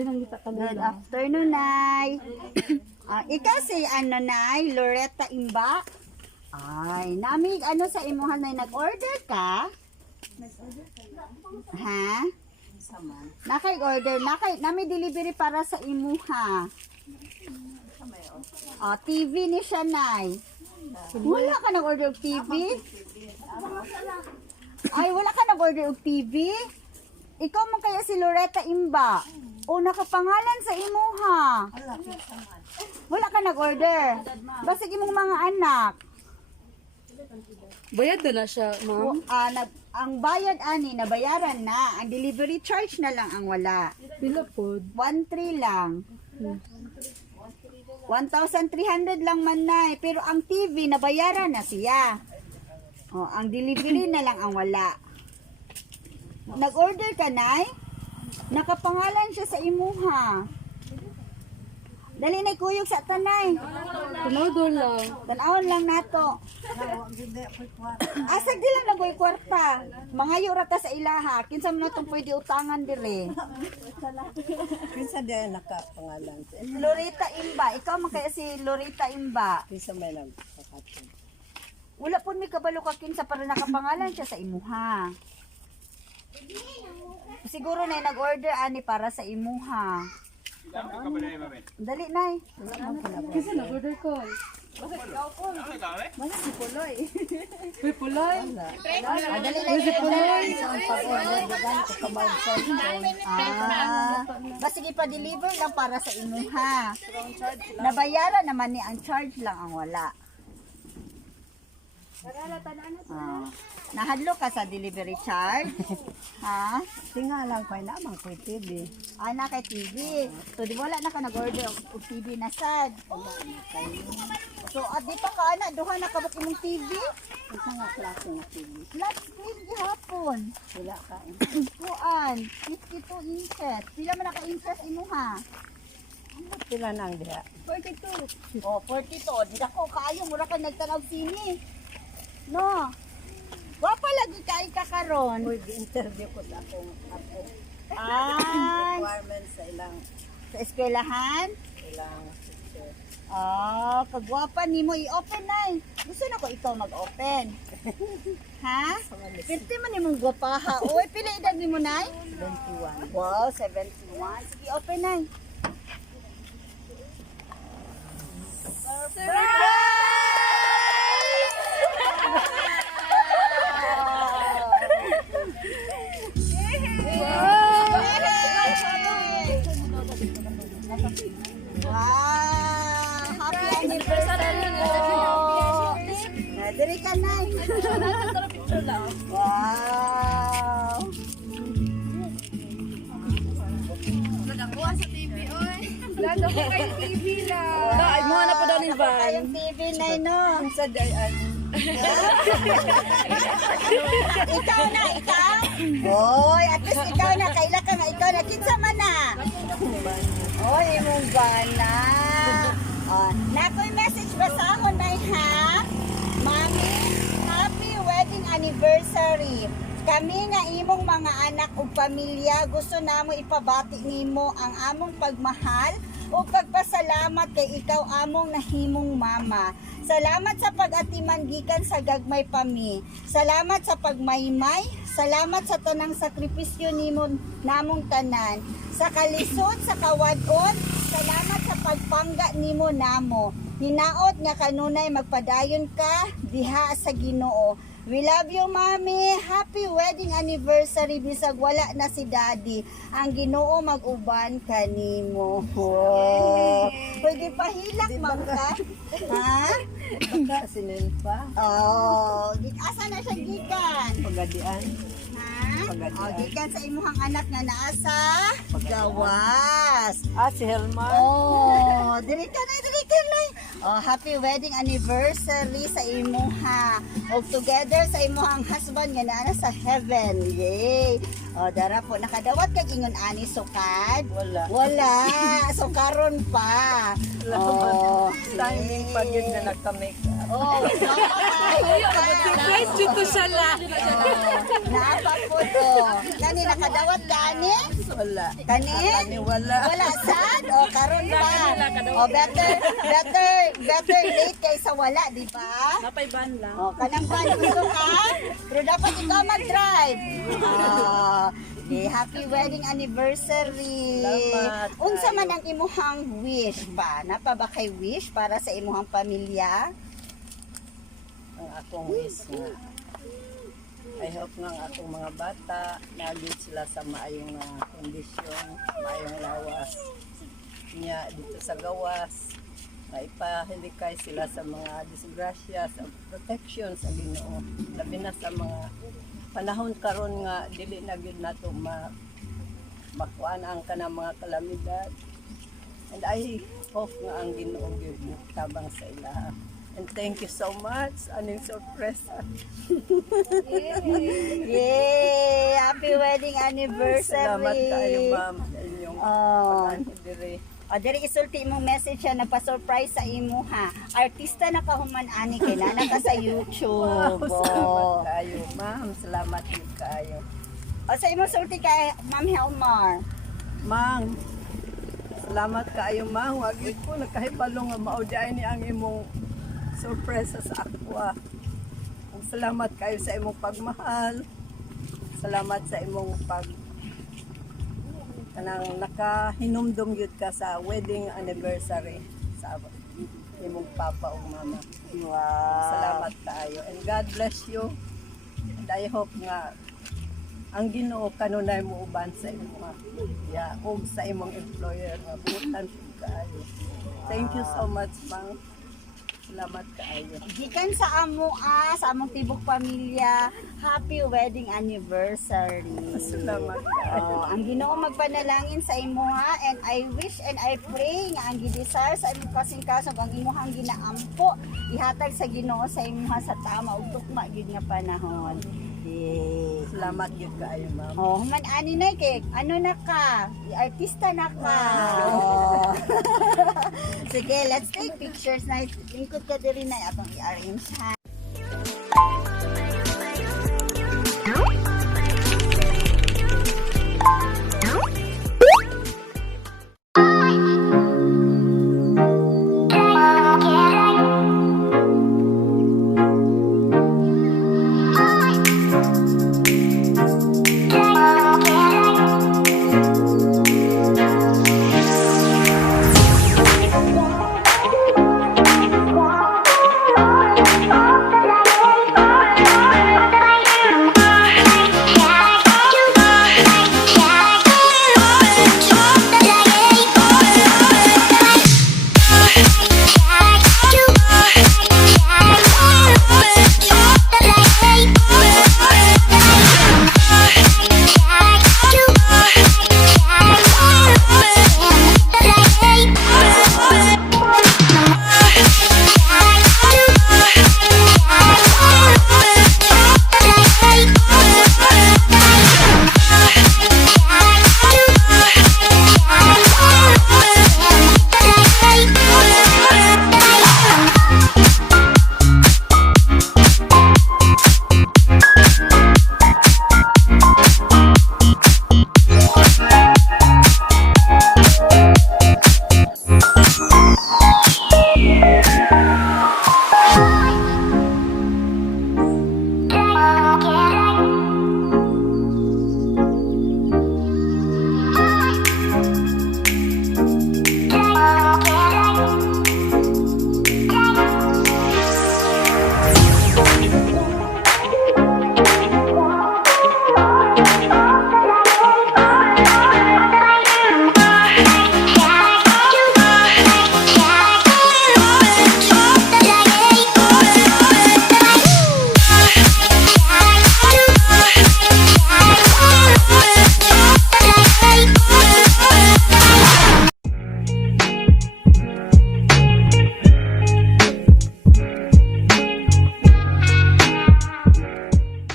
Good afternoon, Nay. Ikaw si Nay, Loretta Imba. Ay, nami sa imuhan Nay, nag-order ka? Ha? Nakay-order, nami delivery para sa imuha. TV ni siya, Nay. Wala ka nag-order og TV? Ay, wala ka nag-order og TV? Ikaw man kaya si Loretta Imba. O nakapangalan sa imuha. Wala ka nag-order. Basta imong mga anak. Bayad na siya, ma'am. Ang bayad ani nabayaran na. Ang delivery charge na lang ang wala. Pila po? 1,300 lang. 1,300 lang man na. Pero ang TV nabayaran na siya. Ang delivery na lang ang wala. Nag-order ka, Nay? Nakapangalan siya sa imuha. Dali na kuyog sa tanay. Tunodol lang. Tanawon lang nato. Asag di lang nagoy kwarta. Mangayo rata sa ilaha. Kinsa man natong pwede utangan dire. Kinsa di nakapangalan? Loretta Imba. Ikaw man kaya si Loretta Imba. Kinsa may lang kakatun? Wala po may kabalo ka kinsa para nakapangalan siya sa imuha. Siguro na nag-order ani para sa imuha. Dali, Nay. Kasi nag-order ko. Wala si Puloy. Uy, pulay. Dali, Nay. Ang pag-order digan ko kamagsan. Sige pa-deliver lang para sa imuha. Nabayaran naman ni ang charge lang ang wala. Nahadlo ka sa delivery charge? Ha? Tingalan ko lamang ko TV. Na kay TV. So di wala na ka nag-order og TV na sad. So di pa ka ana duha na kabuk imong TV? Kinsa nga klase nga TV? Flat screen gihapon. Wala ka. Kuan, 52 inches. Pila man ka inches imuha? Pila nang diha? 42. 42. Di ko kaayo mura ka nagtanaw sini. No. Wapa lagi kay ka karon. Uy, interview ko sa akong Ay, requirements sa sa eskwelahan? ilang teacher. Kagwapa nimo i-open na. Gusto na ko ikaw mag-open. Ha? Pirti man nimong gwapaha. Oy, pila edad nimo nay? 21. Wow, 71. Sige, open na. Wow! Happy anniversary po! Diri ka na. Wow! Lalo ko kay TV lang. Ay, mo na po daw ni Van. Kayong TV na no. Sa dayan. Ikaw na, ikaw? Hoy, at least ikaw na. Kaila ka nga, ikaw na. Kinsa man na. Hoy, imong bana. Nakoy message ba sa ako na ha? Mami, happy wedding anniversary. Kami nga imong mga anak ug pamilya gusto namo ipabati nimo ang among pagmahal ug pagpasalamat kay ikaw among nahimong mama. Salamat sa pag-atiman gikan sa gagmay pami. Salamat sa pagmaymay. Salamat sa tanang sakripisyo nimo namong tanan. Sa kalisod, sa kawadon, salamat sa pagpangga nimo namo. Hinaot nga kanunay magpadayon ka diha sa Ginoo. We love you, Mami. Happy wedding anniversary. Bisag wala na si Daddy. Ang Ginoo mag-uban kanimo. Oh. Pwede pahilak, Ma'am ka? Ha? Baka sinin pa. Oh. Asa na siya gikan? Pagadian. Ha? Pagadian. Oh, gikan sa imuhang anak na naasa gawas. Si Helmar. Oh, diri ka na. Oh, happy wedding anniversary sa imuha. Og together sa imuhang husband nga naa sa heaven. Yay. Oh, dara po nakadawat kag ingon ani sukad. Wala. So karon pa. Oh, Timing pag yun na nagka-make up. Oh, Surprise dito siya la. Naapa po to. Kani nakadawat kani? Wala. Kani? Kani wala. Wala sad? O karon pa. O better late kaysa wala, di ba? Napay ban lang. O kanang ban gusto ka? Pero dapat ikaw mag-drive. Happy wedding anniversary. Salamat. Unsa man ang imuhang wish ba? Napa ba kay wish para sa imuhang pamilya? Ang akong wish nga. I hope nga ang akong mga bata nagit sila sa maayong kondisyon, maayong lawas niya dito sa gawas. Maipahilikay sila sa mga disgrasya, sa protection sa Ginoo. Labi na sa mga panahon karon nga dili na gyud nato makuan ang kanang mga kalamidad. And I hope nga ang Ginoo gyud tabang sa ilaha. And thank you so much. Aning sorpresa. Yay! Happy wedding anniversary. Salamat kayo, ma'am, sa inyong pag-anhidiri. O, diri isulti mong message siya, nagpa-surprise sa imo ha. Artista na kahuman ani kay nana ka sa YouTube. Wow, salamat kayo, ma'am. Salamat yun kayo. O sa imo sulti kay Ma'am Helmar. Ma'am, salamat kayo, ma'am. Wag yun po, nagkahibalo nga maudyain ni ang imong sorpresa sa akwa. Salamat kayo sa imong pagmahal. Salamat sa imong kanang nakahinumdum yun ka sa wedding anniversary sa imong papa o mama. Wow. Salamat kayo. And God bless you. And I hope nga ang Ginoo kanunay mo uban sa imong ug sa imong employer nga butan kayo. Thank you so much, ma'am. Salamat kaayo. Gikan sa sa among tibok pamilya, happy wedding anniversary. Salamat Oh, ang Ginoo magpanalangin sa imo ha, and I wish and I pray nga ang gidesire sa imong kasing-kasog ang imong ginaampo ihatag sa Ginoo sa imo sa tama ug tukma gyud nga panahon. Yay. Salamat yun kaayo, ma'am. Oh, human ani na kay ano na ka? Artista na ka. Oh. Sige, let's take pictures na. Lingkod ka diri na atong i-arrange ha.